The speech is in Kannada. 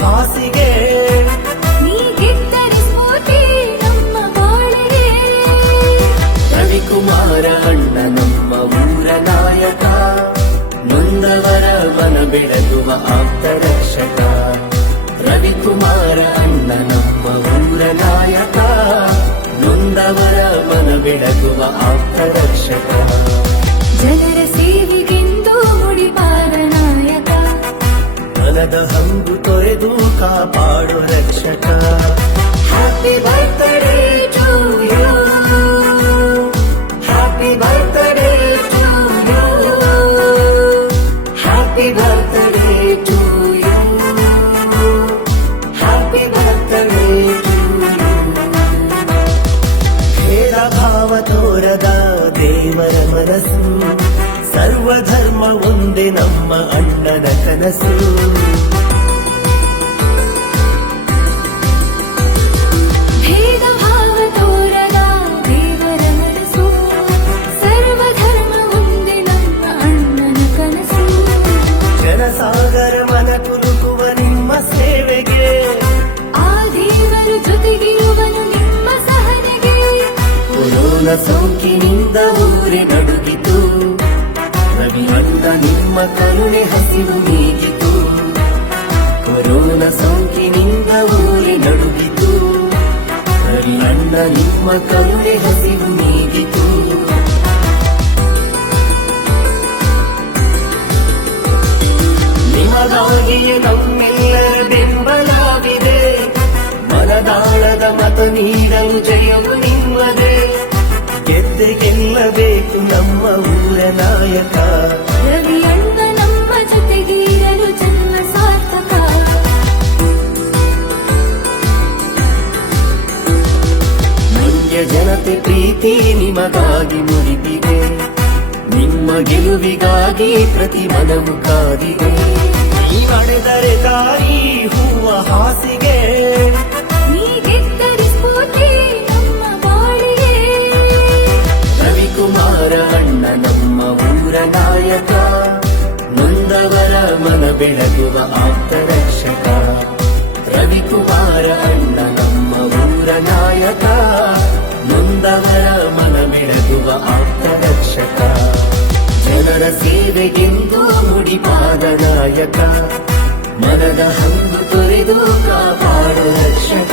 ಹಾಸಿಗೆ ನೀಗಿದ್ದರೆ ಸ್ಫೂರ್ತಿ ನಮ್ಮ ಬಾಳಿಗೆ. ರವಿಕುಮಾರ ಅಣ್ಣ ನಮ್ಮ ಊರ ನಾಯಕ, ನೊಂದವರ ಮನ ಬೆಳಗುವ ಆಪ್ತ ರಕ್ಷಕ. ರವಿಕುಮಾರ ಅಣ್ಣ ನಮ್ಮ ಊರ ನಾಯಕ, ನೊಂದವರ ಮನ ಬೆಳಗುವ ಆಪ್ತ ರಕ್ಷಕ. ಜನರ ಸೇವೆಗೆಂದು ಮುಡಿಪಾದ ನಾಯಕ, ಮನದ ಹಂಗು ತೊರೆದು ಕಾಪಾಡೋ ರಕ್ಷಕ. Happy birthday to you, happy birthday to you, happy birthday to you, happy birthday to you. ಭೇದ ಭಾವ ತೋರದ ದೇವರ ಮನಸ್ಸು, ಸರ್ವಧರ್ಮ ಒಂದೇ ನಮ್ಮ ಅಣ್ಣನ ಕನಸು. ಭೇದ ಭಾವ ತೋರದ ದೇವರ ಮನಸ್ಸು, ಸರ್ವಧರ್ಮ ಒಂದೇ ನಮ್ಮ ಅಣ್ಣನ ಕನಸು. ಜನಸಾಗರ ಮನ ಕುಲುಕುವ ನಿಮ್ಮ ಸೇವೆಗೆ, ಆ ದೇವರು ಜೊತೆಗಿರುವನು ನಿಮ್ಮ ಸಹನೆಗೆ. ಕೊರೋನಾ ಸೋಂಕಿನಿಂದ ಊರೇ ನಡುಗಿತು, ರವಿ ಅಣ್ಣ ನಿಮ್ಮ ಕರುಣೆ ಹಸಿವು ನೀಗಿತು. ಕೊರೋನಾ ಸೋಂಕಿನಿಂದ ಊರೇ ನಡುಗಿತು, ರವಿ ಅಣ್ಣ ನಿಮ್ಮ ಕರುಣೆ ಹಸಿವು ನೀಗಿತು. ನಿಮಗಾಗಿಯೇ ನಮ್ಮೆಲ್ಲರ ಬೆಂಬಲವಿದೆ, ಮನದಾಳದ ಮತ ನೀಡಲು ಜಯವು ನಿಮ್ಮದೇ. ಗೆದ್ದೆ ಗೆಲ್ಲಬೇಕು ನಮ್ಮ ಊರ ನಾಯಕ, ರವಿ ಅಣ್ಣ ನಮ್ಮ ಜೊತೆಗೆ ಇರಲು ಜನ್ಮ ಸಾರ್ಥಕ. ಮಂಡ್ಯ ಜನತೆ ಪ್ರೀತಿ ನಿಮಗಾಗಿ ಮುಡಿಪಿದೆ, ನಿಮ್ಮ ಗೆಲುವಿಗಾಗಿ ಪ್ರತಿ ಮನವು ಕಾದಿದೆ. ನೀವಡೆದರೆ ದಾರಿ ಹೂವ ಹಾಸಿಗೆ, ನೀಗಿದ್ದರೆ ಸ್ಫೂರ್ತಿ ನಮ್ಮ ಬಾಳಿಗೆ. ರವಿಕುಮಾರ ಅಣ್ಣ ನಮ್ಮ ಊರ ನಾಯಕ, ನೊಂದವರ ಮನ ಬೆಳಗುವ ಆಪ್ತ ರಕ್ಷಕ. ರವಿಕುಮಾರ ಅಣ್ಣ ನಮ್ಮ ಊರ ನಾಯಕ, ನೊಂದವರ ಮನ ಬೆಳಗುವ ಆಪ್ತ ರಕ್ಷಕ. ಜನರ ಸೇವೆಗೆಂದು ಮುಡಿಪಾದ ನಾಯಕ, ಮನದ ಹಂಗು ತೊರೆದು ಕಾಪಾಡೋ ರಕ್ಷಕ.